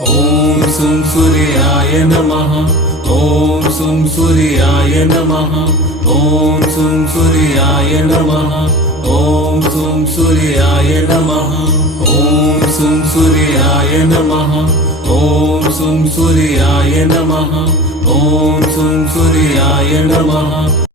ॐ सुं सूर्याय नमः। ॐ सुं सूर्याय नमः। ॐ सुं सूर्याय नमः। ॐ सुं सूर्याय नमः। ॐ सुं सूर्याय नमः। ॐ सुं सूर्याय नमः। ॐ सुं सूर्याय नमः।